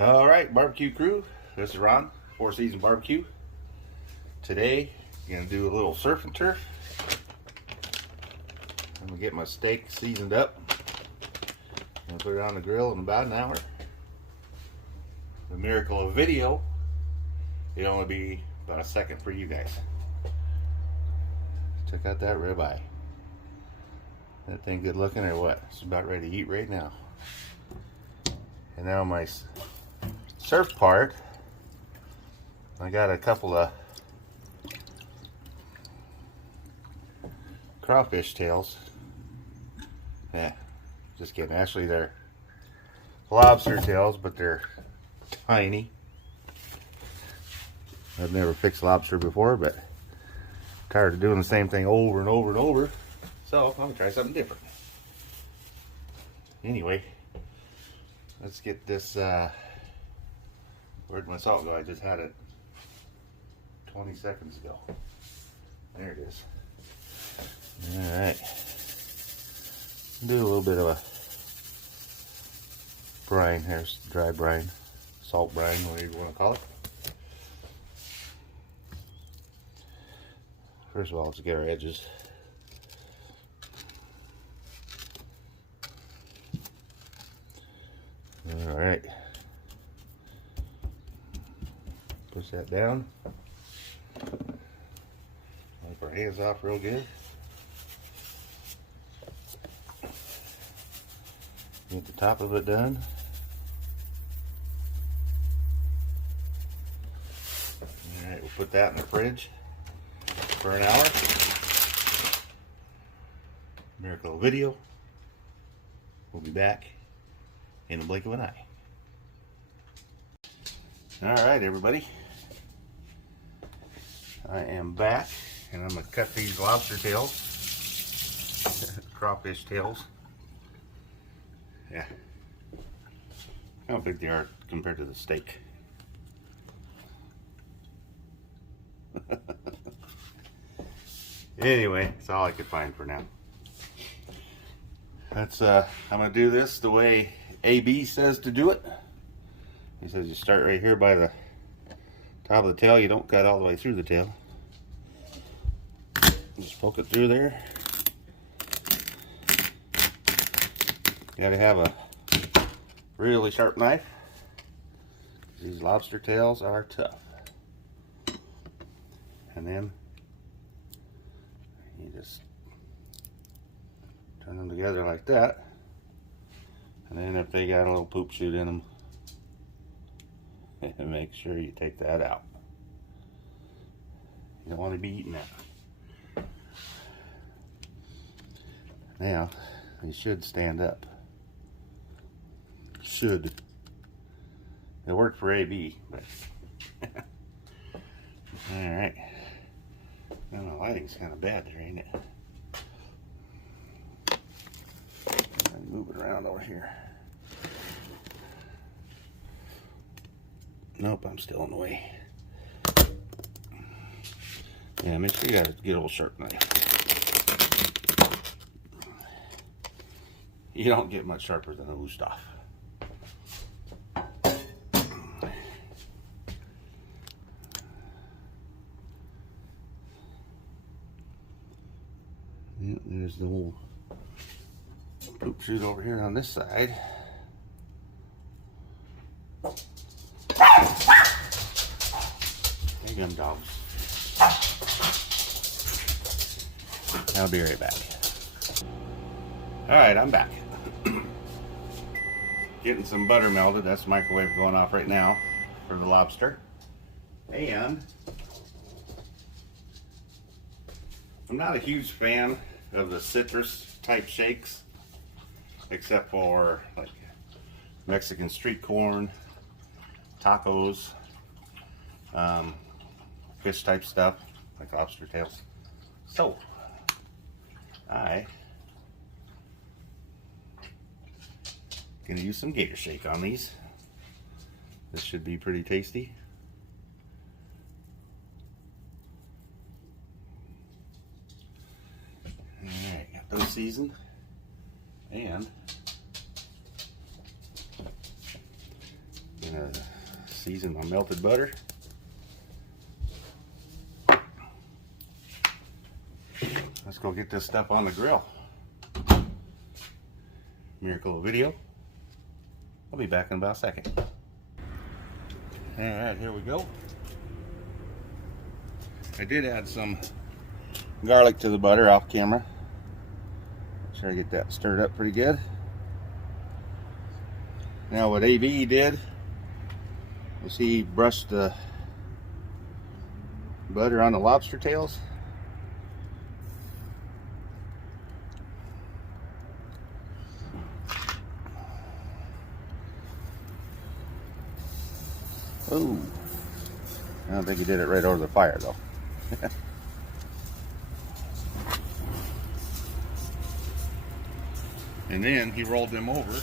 All right, barbecue crew. This is Ron, Four Season Barbecue. Today, I'm gonna do a little surf and turf. I'm gonna get my steak seasoned up. I'm gonna put it on the grill in about an hour. The miracle of video, it'll only be about a second for you guys. Check out that ribeye. That thing good looking or what? It's about ready to eat right now. And now my surf part, I got a couple of crawfish tails. Yeah, just kidding. Actually, they're lobster tails, but they're tiny. I've never fixed lobster before, but I'm tired of doing the same thing over and over and over. So I'm gonna try something different. Anyway, let's get this. Where'd my salt go? I just had it 20 seconds ago. There it is. All right. Do a little bit of a brine here, dry brine, salt brine, whatever you want to call it. First of all, let's get our edges. All right. Push that down. Wipe our hands off real good. Get the top of it done. All right, we'll put that in the fridge for an hour. Miracle video. We'll be back in the blink of an eye. All right, everybody. I am back, and I'm gonna cut these lobster tails, crawfish tails. Yeah, how big they are compared to the steak. Anyway, that's all I could find for now. That's I'm gonna do this the way AB says to do it. He says you start right here by the top of the tail. You don't cut all the way through the tail. Just poke it through there. You gotta have a really sharp knife. These lobster tails are tough. And then you just turn them together like that. And then if they got a little poop shoot in them, make sure you take that out. You don't want to be eating that. Now, they should stand up. Should. It worked for AB, but alright. Well, the lighting's kind of bad there, ain't it? Move it around over here. Nope, I'm still in the way. Yeah, make sure you got a good old sharp knife. You don't get much sharper than a Lobster. Yep, there's the whole poop shoot over here on this side. Hey, them dogs. I'll be right back. Alright, I'm back. Getting some butter melted. That's the microwave going off right now for the lobster. And I'm not a huge fan of the citrus type shakes, except for like Mexican street corn, tacos, fish type stuff like lobster tails. So I gonna use some Gator shake on these. This should be pretty tasty. Alright, got those seasoned. And I'm gonna season my melted butter. Let's go get this stuff on the grill. Miracle of video. I'll be back in about a second. Alright, here we go. I did add some garlic to the butter off camera. Make sure I get that stirred up pretty good. Now what AB did is he brushed the butter on the lobster tails. Oh, I don't think he did it right over the fire though. And then he rolled them over.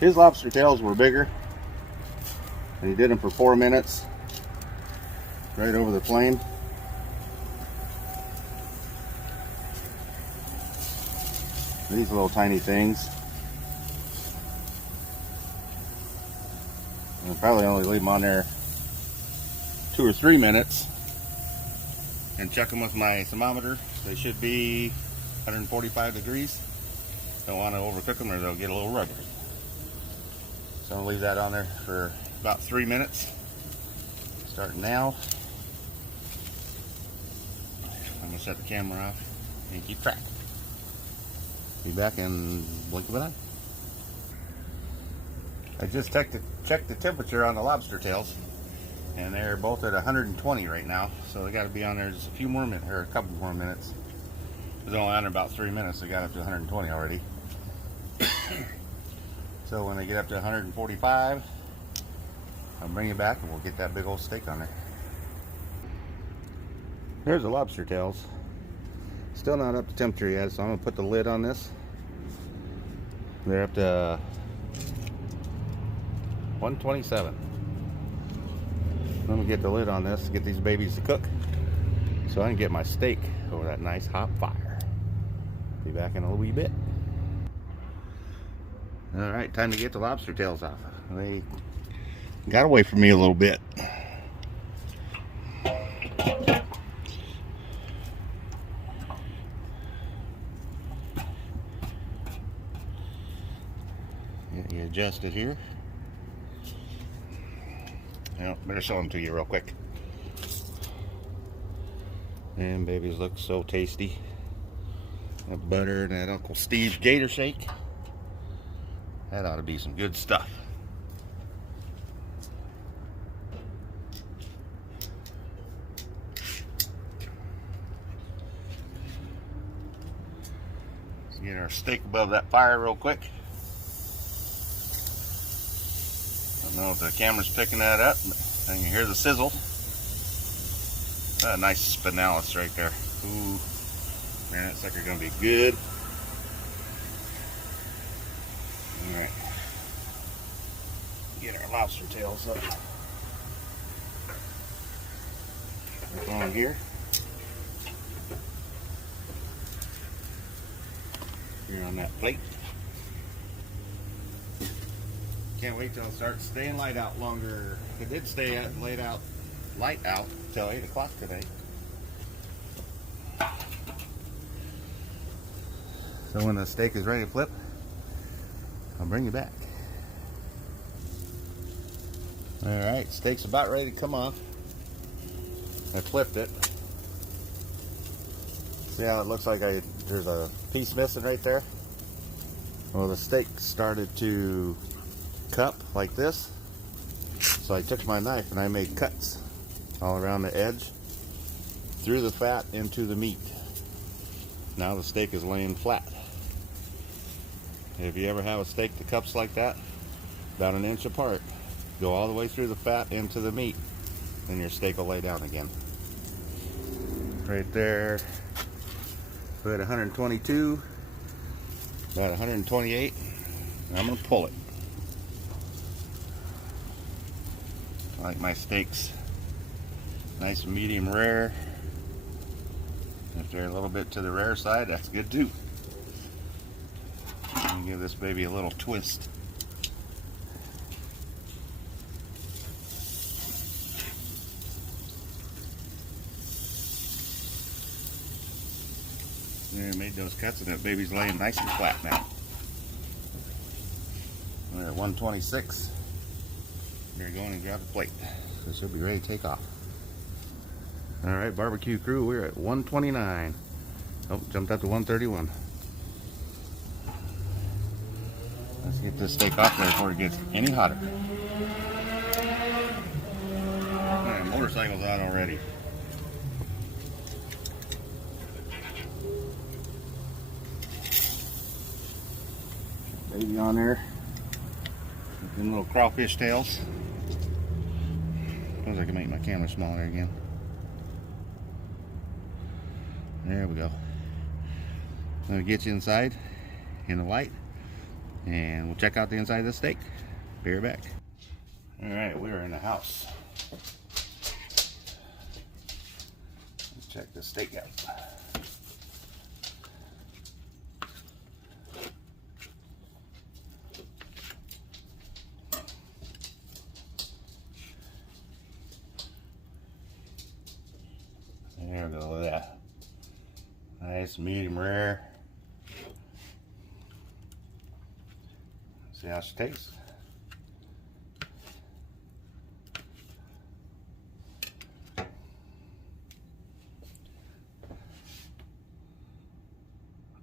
His lobster tails were bigger, and he did them for 4 minutes right over the flame. These little tiny things. I'll probably only leave them on there 2 or 3 minutes and check them with my thermometer. They should be 145 degrees. Don't want to overcook them or they'll get a little rubbery. So I'm going to leave that on there for about 3 minutes. Starting now. I'm going to shut the camera off and keep track. Be back in blink of an eye. I just checked the temperature on the lobster tails, and they're both at 120 right now. So they got to be on there just a few more minutes, or a couple more minutes. It was only on there about 3 minutes. They got up to 120 already. So when they get up to 145, I'll bring you back and we'll get that big old steak on there. There's the lobster tails. Still not up to temperature yet, so I'm going to put the lid on this. They're up to 127. I'm going to get the lid on this to get these babies to cook so I can get my steak over that nice hot fire. Be back in a wee bit. Alright, time to get the lobster tails off. They got away from me a little bit. You adjust it here. Better show them to you real quick. And babies look so tasty. That butter and that Uncle Steve's Gator shake. That ought to be some good stuff. Let's get our steak above that fire real quick. I don't know if the camera's picking that up, but then you hear the sizzle. That's a nice spinalis right there. Ooh, man, that sucker's gonna be good. All right, get our lobster tails up on here. Here on that plate. Can't wait till it starts staying light out longer. It did stay light out till 8 o'clock today. So when the steak is ready to flip, I'll bring you back. Alright, steak's about ready to come off. I flipped it. See how it looks like there's a piece missing right there? Well, the steak started to cup like this. So I took my knife and I made cuts all around the edge, through the fat into the meat. Now the steak is laying flat. If you ever have a steak that cups like that, about 1 inch apart, go all the way through the fat into the meat, and your steak will lay down again. Right there, we're at 122, about 128, and I'm going to pull it. I like my steaks nice medium rare. If they're a little bit to the rare side, that's good too. Let me give this baby a little twist. There, made those cuts and that baby's laying nice and flat now. We're at 126. Here, go and grab the plate. So she'll be ready to take off. Alright, barbecue crew, we're at 129. Oh, jumped up to 131. Let's get this steak off there before it gets any hotter. Alright, motorcycle's out already. Baby on there. Them little crawfish tails. Suppose I can make my camera smaller again. There we go. Let me get you inside in the light and we'll check out the inside of the steak. Be right back. Alright, we are in the house. Let's check the steak out. There we go, look at that. Nice medium rare. See how she tastes.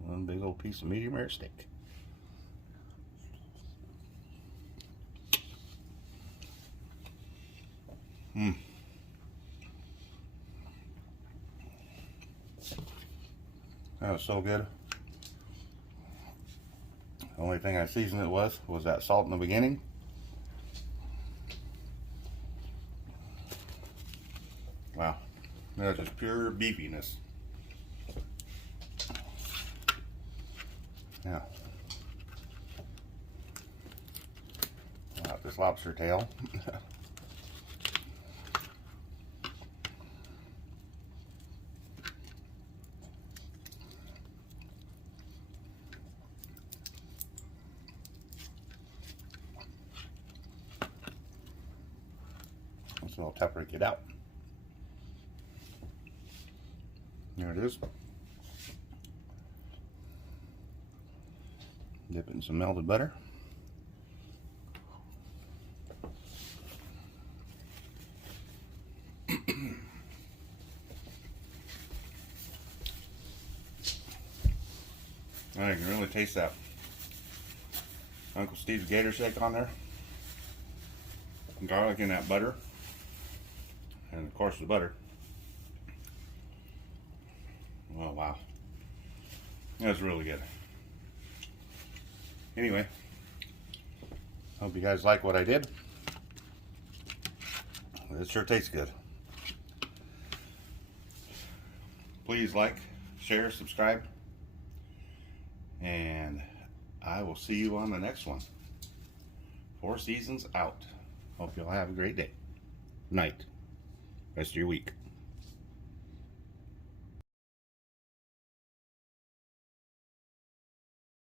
One big old piece of medium rare steak. That was so good. The only thing I seasoned it was that salt in the beginning. Wow, that's just pure beefiness. Yeah. Pull out this lobster tail. So I'll separate it out. There it is. Dip it in some melted butter. I can really taste that Uncle Steve's Gator shake on there. Garlic in that butter. And of course the butter. Oh wow. That's really good. Anyway, hope you guys like what I did. It sure tastes good. Please like, share, subscribe, and I will see you on the next one. 4 seasons out. Hope you'll have a great day. Night. Rest of your week.